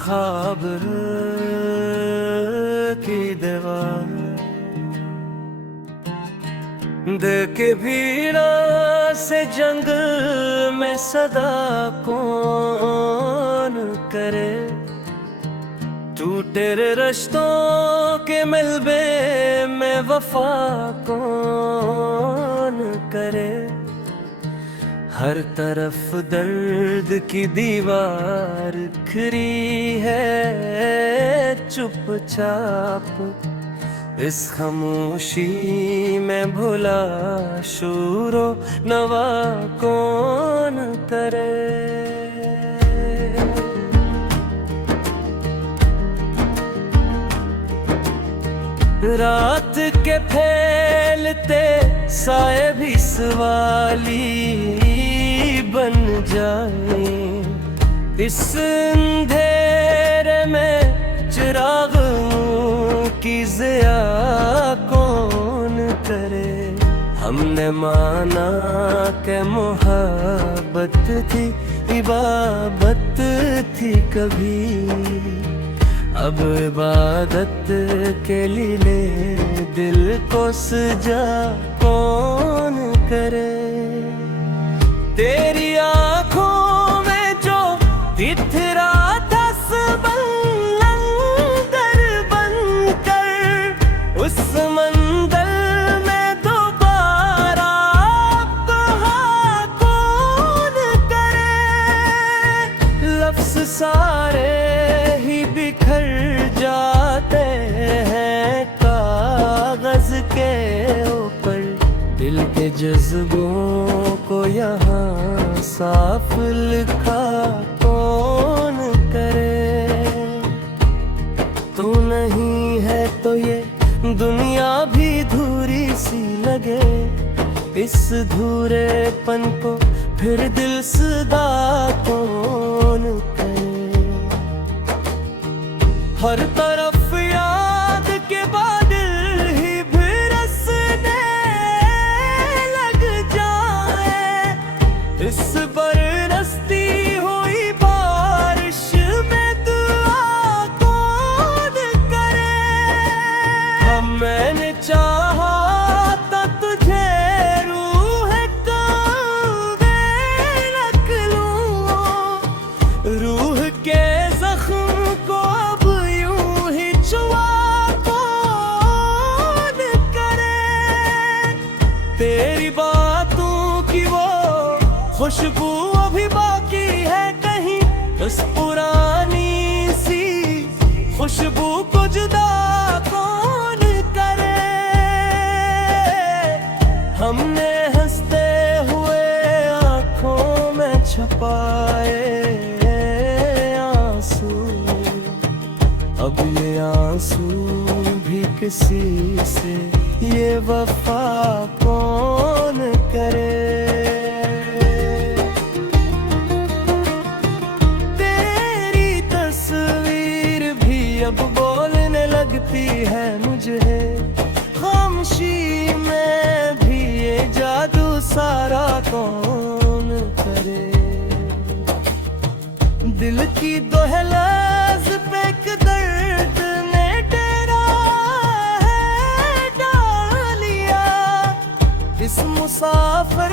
ख्वाब की दीवार देखे भीड़ा से जंग में सदा कौन करे। टूटे रिश्तों के मिलबे में वफा कौन करे। हर तरफ दर्द की दीवार खड़ी है चुपचाप। इस खामोशी में भुला शूरो नवा कौन करे। रात के फैलते साए भी सवाली बन जाए। इस अंधेरे में चिरागों की ज़िया कौन करे। हमने माना कि मोहब्बत थी इबादत थी कभी। अब इबादत के लिए दिल को सजा कौन करे। तेरी आँखों में जो इथरा था समंदर बनकर, उस समंदर में दोबारा कहाँ कौन करे। लफ्ज़ सारे ही बिखर जाते हैं कागज के ऊपर। दिल के जज्बों को यहाँ साफ लिखा कौन करे। तू नहीं है तो ये दुनिया भी धूरी सी लगे। इस धूरेपन को फिर दिल सदा कौन करे। हर तरफ याद के बादल ही बरसने लग जाए। इस बरसती हुई बारिश में दुआ कौन करे। हम मैंने चाहा था तुझे रूह कांबे रख लूं। रूह के जख्म को तेरी बातों की वो खुशबू अभी बाकी है कहीं। उस पुरानी सी खुशबू को जुदा कौन करे। हमने हंसते हुए आँखों में छुपाए आंसू। अब ये आंसू भी किसी से ये वफा कौन करे। तेरी तस्वीर भी अब बोलने लगती है मुझे। खामोशी में भी ये जादू सारा कौन करे। दिल की दोहलाज पे एक दर्द ने डेरा है डालिया। इस मुसाफिर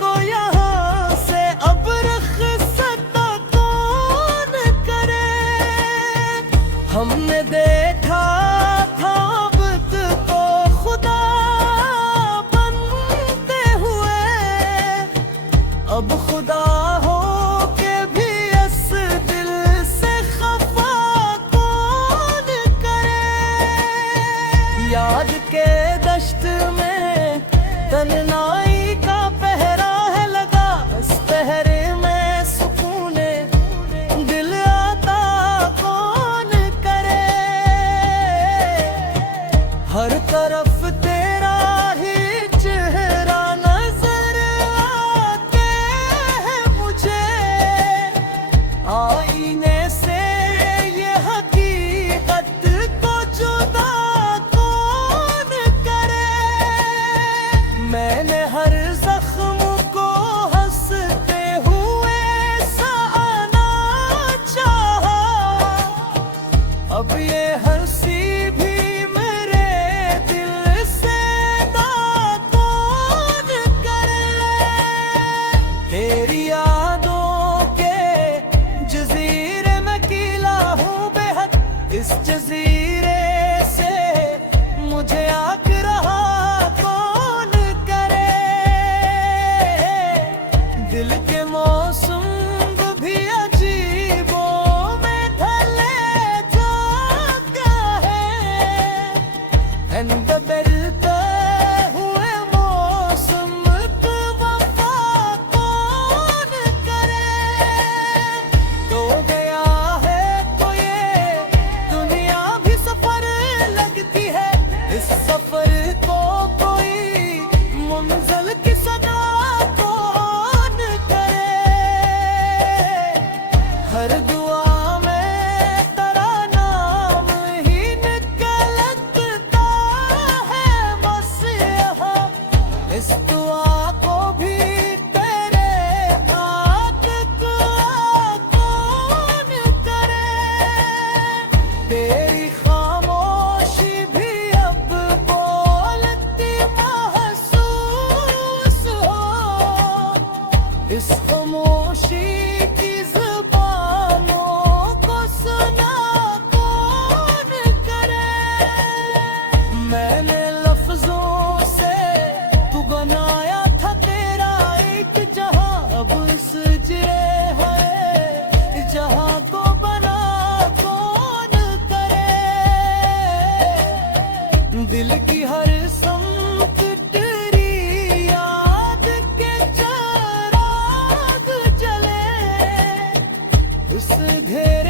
को यहाँ से अब रुख़सत कौन करे। हमने देखा था वक्त को खुदा बनते हुए। अब खुदा हो के भी इस दिल से खफा कौन करे। याद के दश्त में तन्हाई का हर दुआ में तेरा नाम ही निकलता है बस यहाँ। इस दुआ को भी तेरे हाथ का कौन करे। तेरी खामोशी भी अब बोलती महसूस हो। इस खामोशी की ज़ुबानों को सुना कौन करे। मैंने लफ्जों से तू बनाया था तेरा एक जहां, अब सजरे है जहां को बना कौन करे। दिल की हर समत तेरी याद के चिराग जले। उस ढेर